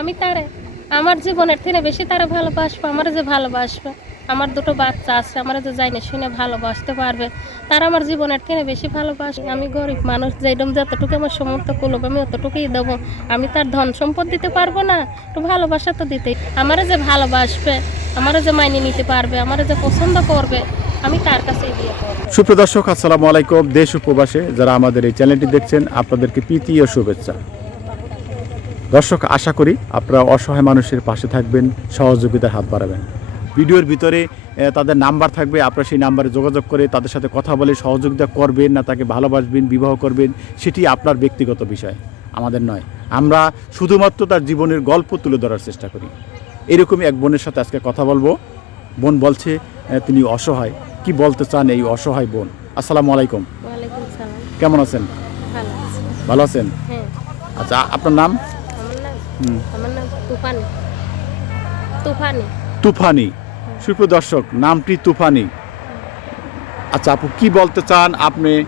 আমি তারে আমার জীবনের থেকে বেশি তারা ভালোবাসবো আমার যে ভালোবাসবে। আমার দুটো বাচ্চা আছে আমার যে যাই না শুনে ভালোবাসতে পারবে তারা আমার জীবনের থেকে বেশি ভালোবাসে। আমি গরিব মানুষ যেরকম যতটুকু আমার সমর্থ করল আমি অতটুকুই দেবো। আমি তার ধন সম্পদ দিতে পারব না একটু ভালোবাসা তো দিতেই। আমার যে ভালোবাসবে আমার যে মাইনে নিতে পারবে আমার যে পছন্দ করবে আমি তার কাছেই বিয়ে করব সুপ্রদর্শক আসসালামু আলাইকুম। দেশ উপবাসে যারা আমাদের এই চ্যানেলটি দেখছেন আপনাদেরকে প্রীতি ও শুভেচ্ছা। দর্শক আশা করি আপনারা অসহায় মানুষের পাশে থাকবেন সহযোগিতার হাত বাড়াবেন। ভিডিওর ভিতরে তাদের নাম্বার থাকবে আপনারা সেই নাম্বারে যোগাযোগ করে তাদের সাথে কথা বলে সহযোগিতা করবেন না তাকে ভালোবাসবেন বিবাহ করবেন সেটি আপনার ব্যক্তিগত বিষয় আমাদের নয়। আমরা শুধুমাত্র তার জীবনের গল্প তুলে ধরার চেষ্টা করি। এরকমই এক বোনের সাথে আজকে কথা বলব। বোন বলছে তিনি অসহায়। কি বলতে চান এই অসহায় বোন? আসসালামু আলাইকুম। কেমন আছেন? ভালো আছেন? হ্যাঁ। আচ্ছা আপনার নাম? আমার নাম হুম, তুফানি। তুফানি। তুফানি। সুপ্রদর্শক নামটি তুফানি। আচ্ছা আপু কি বলতে চান আপনি?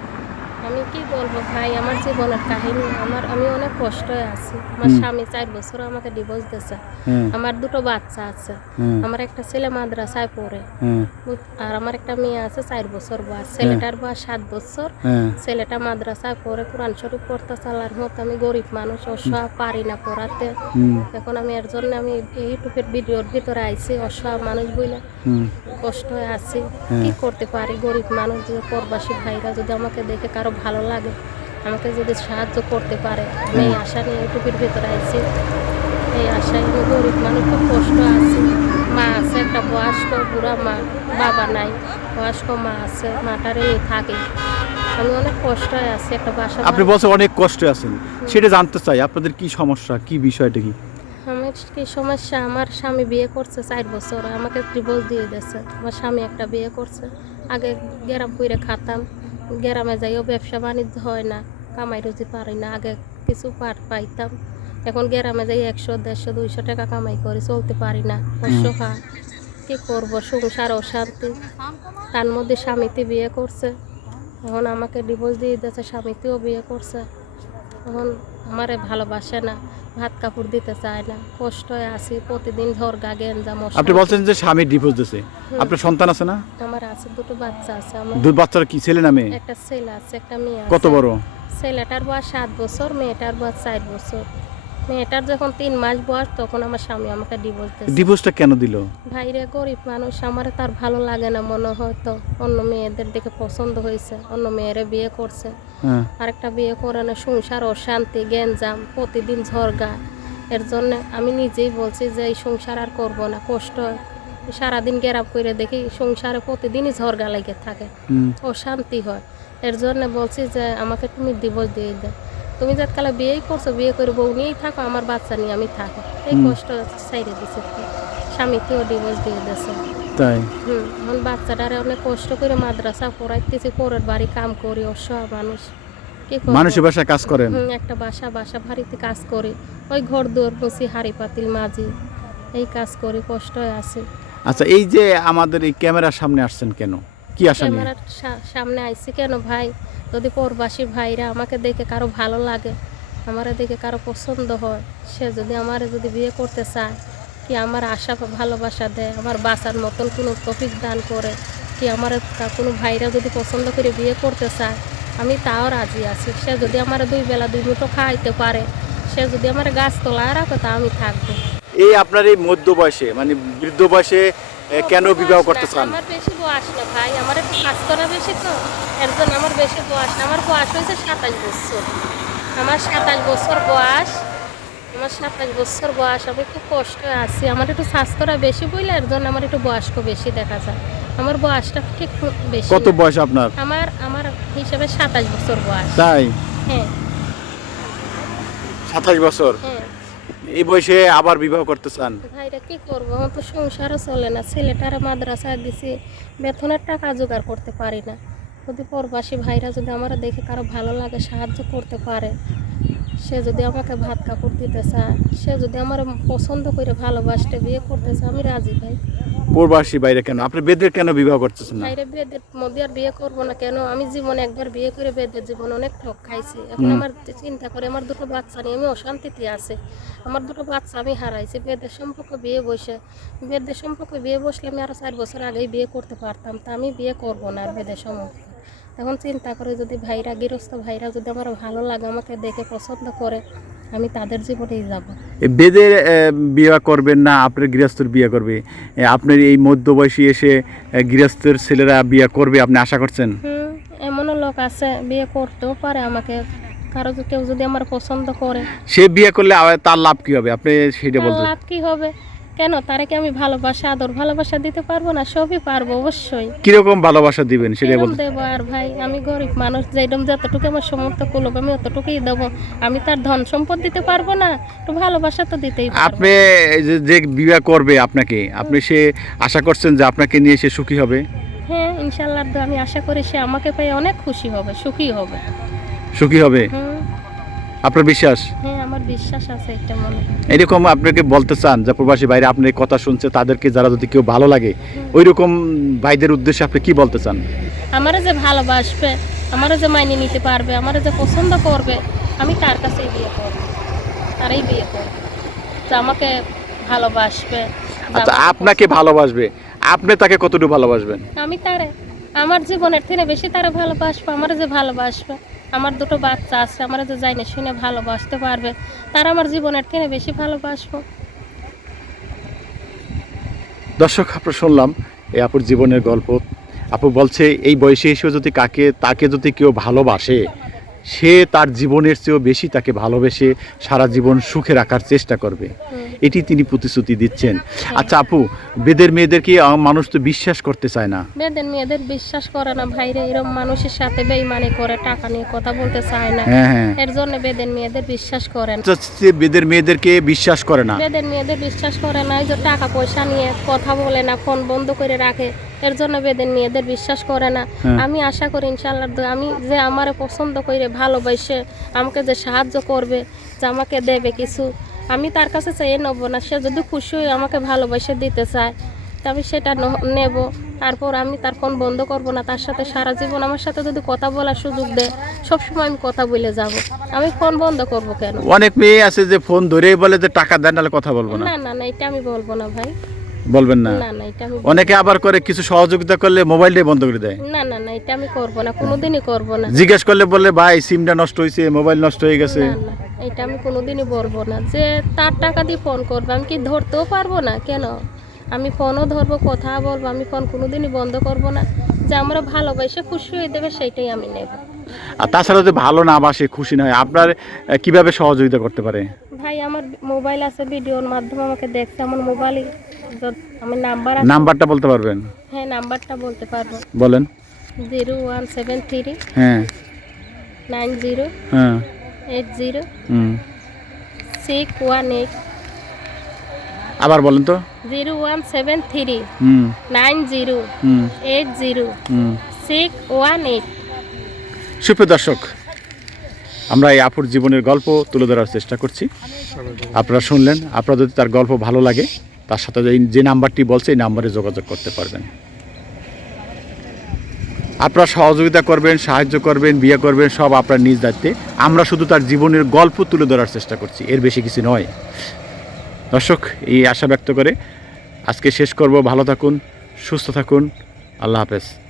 কি বলব ভাই? আমার জীবনের কাহিনী আমার আমি অনেক কষ্টে আছি। আমার স্বামী চার বছর আমাকে ডিভোর্স দিয়েছে। আমার দুটো বাচ্চা আছে। আমার একটা ছেলে মাদ্রাসায় পড়ে। আর আমার একটা মেয়ে আছে চার বছর বয়স। ছেলেটার বয়স সাত বছর। ছেলেটা মাদ্রাসায় পড়ে কোরআন শরীফ পড়তে চালার মতো। আমি গরিব মানুষ অসহায় পারি না পড়াতে। এখন আমি এর জন্য আমি ইউটিউবের ভিডিওর ভিতরে আইছি অসহায় মানুষ বলে হুম। কষ্ট আছি। কি করতে পারি? গরিব মানুষ যে প্রবাসী ভাইরা যদি আমাকে দেখে কারও ভালো লাগে। আমাকে যদি সাহায্য করতে পারে আমি এই আশা নিয়ে ইউটিউবের ভেতরে আইছি এই আশায় আমি গরিব মানুষ খুব কষ্ট আছি। মা আছে একটা বয়স্ক বুড়া মা বাবা নাই। বয়স্ক মা আছে মাটারে থাকে। আমি অনেক কষ্ট হয়ে আছি একটা বাসা আপনি বলছেন অনেক কষ্টে আছেন। সেটা জানতে চাই আপনাদের কি সমস্যা? কি বিষয়টা কি? আমার কি সমস্যা? আমার স্বামী বিয়ে করছে চার বছর আমাকে ডিভোর্স দিয়ে দিয়েছে। আমার স্বামী একটা বিয়ে করছে আগে গ্রাম পুইরে খাতাম। গ্রামে যাইও ব্যবসা বাণিজ্য হয় না কামাই রুজি পারি না আগে কিছু পাট পাইতাম। এখন গ্রামে যাই একশো দেড়শো দুইশো টাকা কামাই করি চলতে পারি না। কষ্ট খায় কী করব? সংসার অশান্তি। তার মধ্যে স্বামীতে বিয়ে করছে। এখন আমাকে ডিভোর্স দিয়ে দিয়েছে স্বামীতেও বিয়ে করছে। এখন আমারে ভালোবাসে না। ভাত কাপড় দিতে চায় না কষ্ট আছি প্রতিদিন ঝরগা গেঞ্জাম আপনি বলছেন যে স্বামী ডিভোর্স দিয়েছে আপনার সন্তান আছে না? আমার আছে দুটো বাচ্চা আছে আমার দুই বাচ্চার কি ছেলে না মেয়ে? একটা ছেলে আছে একটা মেয়ে কত বড়? ছেলেটার বয়স সাত বছর মেয়েটার বয়স চার বছর। মেয়েটার যখন তিন মাস বয়স তখন আমার স্বামী আমাকে ডিভোর্স দিয়েছে। ডিভোর্সটা কেন দিল? ভাইরে গরিব মানুষ আমার তার ভালো লাগে না মনে হয়তো অন্য মেয়েদের দেখে পছন্দ হয়েছে অন্য মেয়েরে বিয়ে করছে। হ্যাঁ। আরেকটা বিয়ে করে না সংসার অশান্তি গ্যাঞ্জাম প্রতিদিন ঝরগা। এর জন্য আমি নিজেই বলছি যে এই সংসার আর করব না কষ্ট। সারাদিন গেরাপ করে দেখি সংসারে প্রতিদিনই ঝরগা লেগে থাকে। অশান্তি হয়। এর জন্য বলছি যে আমাকে তুমি ডিভোর্স দিয়ে দে। তুমি যাতকালে বিয়েই করছ বিয়ে করে বউ নিয়েই থাকো আমার বাচ্চা নিয়ে আমি থাকো। এই কষ্ট সাইডে দিছে। স্বামীকেও ডিভোর্স দিয়ে দিয়েছে তাই? হুম এখন বাচ্চাটারে অনেক কষ্ট করে মাদ্রাসা পড়াইতেছি পরের বাড়ি কাম করি অসহায় মানুষ। কি মানুষের বাসায় কাজ করেন? একটা বাসা বাসা বাড়িতে কাজ করি। ওই ঘর দুয়ার বসি হাড়ি পাতিল মাঝি এই কাজ করি কষ্ট আছে। আচ্ছা এই যে আমাদের এই ক্যামেরার সামনে আসছেন কেন? কি আশা নিয়ে? ক্যামেরার সা- সামনে আইছি কেন ভাই? যদি প্রবাসী ভাইরা আমাকে দেখে কারও ভালো লাগে আমারে দেখে কারও পছন্দ হয় সে যদি আমারে যদি বিয়ে করতে চায় কি আমার আশা বা ভালোবাসা দেয় আমার বাসার মতন কোনো টপিক দান করে কি আমার কোনো ভাইরা যদি পছন্দ করে বিয়ে করতে চায় আমি তাও রাজি আছি। সে যদি আমার দুই বেলা দুই মুঠো খাইতে পারে সে যদি আমার গাছ তোলায় রাখে তা আমি থাকব। এই আপনার এই মধ্য বয়সে মানে বৃদ্ধ বয়সে কেন বিবাহ করতে চান? আমার বেশি বয়স না ভাই আমার একটু কাজ করা বেশি তো এর জন্য আমার বেশি বয়স না। আমার বয়স হয়েছে সাতাশ বছর। আমার সাতাশ বছর বয়স আমার সাতাশ বছর বয়স আমি খুব কষ্ট আছি। আমার একটু স্বাস্থ্যটা বেশি বইলে এর জন্য আমার একটু বয়স্ক বেশি দেখা যায়। আমার বয়সটা ঠিক বেশি কত। বয়স আপনার? আমার আমার হিসাবে সাতাশ বছর বয়স। তাই? হ্যাঁ। সাতাশ বছর? হ্যাঁ। এই বয়সে আবার বিবাহ করতে চান? ভাইরা কি করব? আমার তো সংসারও চলে না। ছেলেটারা মাদ্রাসায় দিছি, বেতনের টাকা জোগাড় করতে পারি না। যদি পরবাসী ভাইরা যদি আমরা দেখে কারও ভালো লাগে, সাহায্য করতে পারে। সে যদি আমাকে ভাত কাপড় দিতে চায় সে যদি আমার পছন্দ করে ভালোবাসতে বিয়ে করতে চায় আমি রাজি ভাই। প্রবাসী বাইরে কেন? আপনি বেদের কেন বিবাহ করতেছেন না? বাইরে বেদের মধ্যে আর বিয়ে করব না কেন? আমি জীবনে একবার বিয়ে করে বেদের জীবন অনেক ঠক খাইছি। এখন আমার চিন্তা করে আমার দুটো বাচ্চা নিয়ে আমি অশান্তিতে আছে। আমার দুটো বাচ্চা আমি হারাইছি বেদের সম্পর্ক বিয়ে বসে। বেদের সম্পর্ক বিয়ে বসলে আমি আরও চার বছর আগেই বিয়ে করতে পারতাম তা আমি বিয়ে করব না আর বেদের সম্পর্ক। এখন চিন্তা করে যদি ভাইরা গৃহস্থ ভাইরা যদি আমার ভালো লাগে আমাকে দেখে পছন্দ করে আমি তাদের জীবনেই যাব। বেদের বিয়ে করবেন না আপনার গৃহস্থর বিয়ে করবে। আপনার এই মধ্যবয়সী এসে গৃহস্থের ছেলেরা বিয়ে করবে আপনি আশা করছেন? এমনও লোক আছে বিয়ে করতেও পারে আমাকে। কারও কেউ যদি আমার পছন্দ করে। সে বিয়ে করলে তার লাভ কি হবে? আপনি সেটা বলতে লাভ কি হবে? কেন? তারে কি আমি ভালোবাসা আদর ভালোবাসা দিতে পারব না? সবই পারব অবশ্যই। কীরকম ভালোবাসা দিবেন সেটাই বলতে দেবো আর ভাই আমি গরিব মানুষ যেরকম যতটুকু আমার সমর্থ করল আমি অতটুকুই দেবো। আমি তার ধন সম্পদ দিতে পারব না একটু ভালোবাসা তো দিতেই পারব। আপনি যে যে বিয়ে করবে আপনাকে আপনি সে আশা করছেন যে আপনাকে নিয়ে সে সুখী হবে? হ্যাঁ ইনশাল্লাহ আমি আশা করি সে আমাকে পেয়ে অনেক খুশি হবে সুখী হবে। সুখী হবে? হুম। আপনার বিশ্বাস? হ্যাঁ আমার বিশ্বাস আছে এটা মনে এরকম আপনাকে বলতে চান যে প্রবাসী বাইরে আপনার কথা শুনছে তাদেরকে যারা যদি কেউ ভালো লাগে ওই রকম ভাইদের উদ্দেশ্যে আপনি কি বলতে চান? আমারও যে ভালোবাসবে আমারও যে মাইনে নিতে পারবে আমারও যে পছন্দ করবে আমি তার কাছেই বিয়ে করব। তারাই বিয়ে করবে। যে আমাকে ভালোবাসবে আচ্ছা আপনাকে ভালোবাসবে আপনি তাকে কতটুকু ভালোবাসবেন? আমি তারে আমার জীবনের থেকে বেশি তারা ভালোবাসবে আমার যে ভালোবাসবে। আমার দুটো বাচ্চা আছে আমার যে যাই না শুনে ভালোবাসতে পারবে। তারা আমার জীবনের থেকে বেশি ভালোবাসবো। দর্শক আপনার শুনলাম এই আপুর জীবনের গল্প। আপু বলছে এই বয়সে এসেও যদি কাকে তাকে যদি কেউ ভালোবাসে সে তার জীবনের চেয়েও বেশি তাকে ভালোবেসে সারা জীবন সুখে রাখার চেষ্টা করবে। এটি তিনি প্রতিশ্রুতি দিচ্ছেন। আচ্ছা আপু বেদের মেয়েদেরকে মানুষ তো বিশ্বাস করতে চায় না। বেদের মেয়েদের বিশ্বাস করে না ভাইরে এরকম মানুষের সাথে বেইমানি করে টাকা নিয়ে কথা বলতে চায় না। হ্যাঁ হ্যাঁ। এর জন্য বেদের মেয়েদের বিশ্বাস করে না। যে বেদের মেয়েদেরকে বিশ্বাস করে না। বেদের মেয়েদের বিশ্বাস করে না এই যে টাকা পয়সা নিয়ে কথা বলে না ফোন বন্ধ করে রাখে এর জন্য বেদের মেয়েদের বিশ্বাস করে না। হ্যাঁ। আমি আশা করি ইনশাল্লাহ আমি যে আমারে পছন্দ করে ভালোবাসে আমাকে যে সাহায্য করবে যে আমাকে দেবে কিছু আমি তার কাছে চেয়ে নেব না। সে যদি খুশি হয়ে আমাকে ভালোবাসে দিতে চায় তা আমি সেটা নেব। তারপর আমি তার ফোন বন্ধ করব না। তার সাথে সারা জীবন আমার সাথে যদি কথা বলার সুযোগ দেয় সবসময় আমি কথা বলে যাব। আমি ফোন বন্ধ করব কেন? অনেক মেয়ে আছে যে ফোন ধরেই বলে যে টাকা দেন নাহলে কথা বলব না। না না না এটা আমি বলব না ভাই। বলবেন না। না না এটা আমি অনেকে আবার করে কিছু সহযোগিতা করলে মোবাইলটাই বন্ধ করে দেয়। না না না এটা আমি করব না কোনোদিনই করব না। জিজ্ঞেস করলে বলে ভাই সিমটা নষ্ট হয়েছে মোবাইল নষ্ট হয়ে গেছে। না না এটা আমি কোনোদিনই বলব না। যে তার টাকা দিয়ে ফোন করবে আমি কি ধরতেও পারব না? কেন? আমি ফোনও ধরবো কথা বলব আমি ফোন কোনোদিনই বন্ধ করব না। যে আমরা ভালোবাসে খুশি হয়ে দেবে সেইটাই আমি নেব। আর তাছাড়া যদি ভালো না বাসে খুশি না হয় আপনার কীভাবে সহযোগিতা করতে পারে? ভাই আমার মোবাইল আছে ভিডিওর মাধ্যমে আমাকে দেখছে আমার মোবাইলে আমার নাম্বার আছে নাম্বারটা বলতে পারবেন? হ্যাঁ নাম্বারটা বলতে পারব। বলেন। জিরো ওয়ান সেভেন থ্রি হ্যাঁ। নাইন জিরো হ্যাঁ। এইট জিরো হুম। সিক্স ওয়ান এইট আবার বলেন তো। জিরো ওয়ান সেভেন থ্রি হুম। নাইন জিরো হুম। এইট জিরো হুম। সিক্স ওয়ান এইট সুপ্রিয় দর্শক আমরা এই আপুর জীবনের গল্প তুলে ধরার চেষ্টা করছি। আপনারা শুনলেন আপনারা যদি তার গল্প ভালো লাগে তার সাথে যে নাম্বারটি বলছে এই নাম্বারে যোগাযোগ করতে পারবেন। আপনারা সহযোগিতা করবেন, সাহায্য করবেন, বিয়ে করবেন, সব আপনার নিজ দায়িত্বে। আমরা শুধু তার জীবনের গল্প তুলে ধরার চেষ্টা করছি, এর বেশি কিছু নয়। দর্শক, এই আশা ব্যক্ত করে আজকে শেষ করব। ভালো থাকুন, সুস্থ থাকুন। আল্লাহ হাফেজ।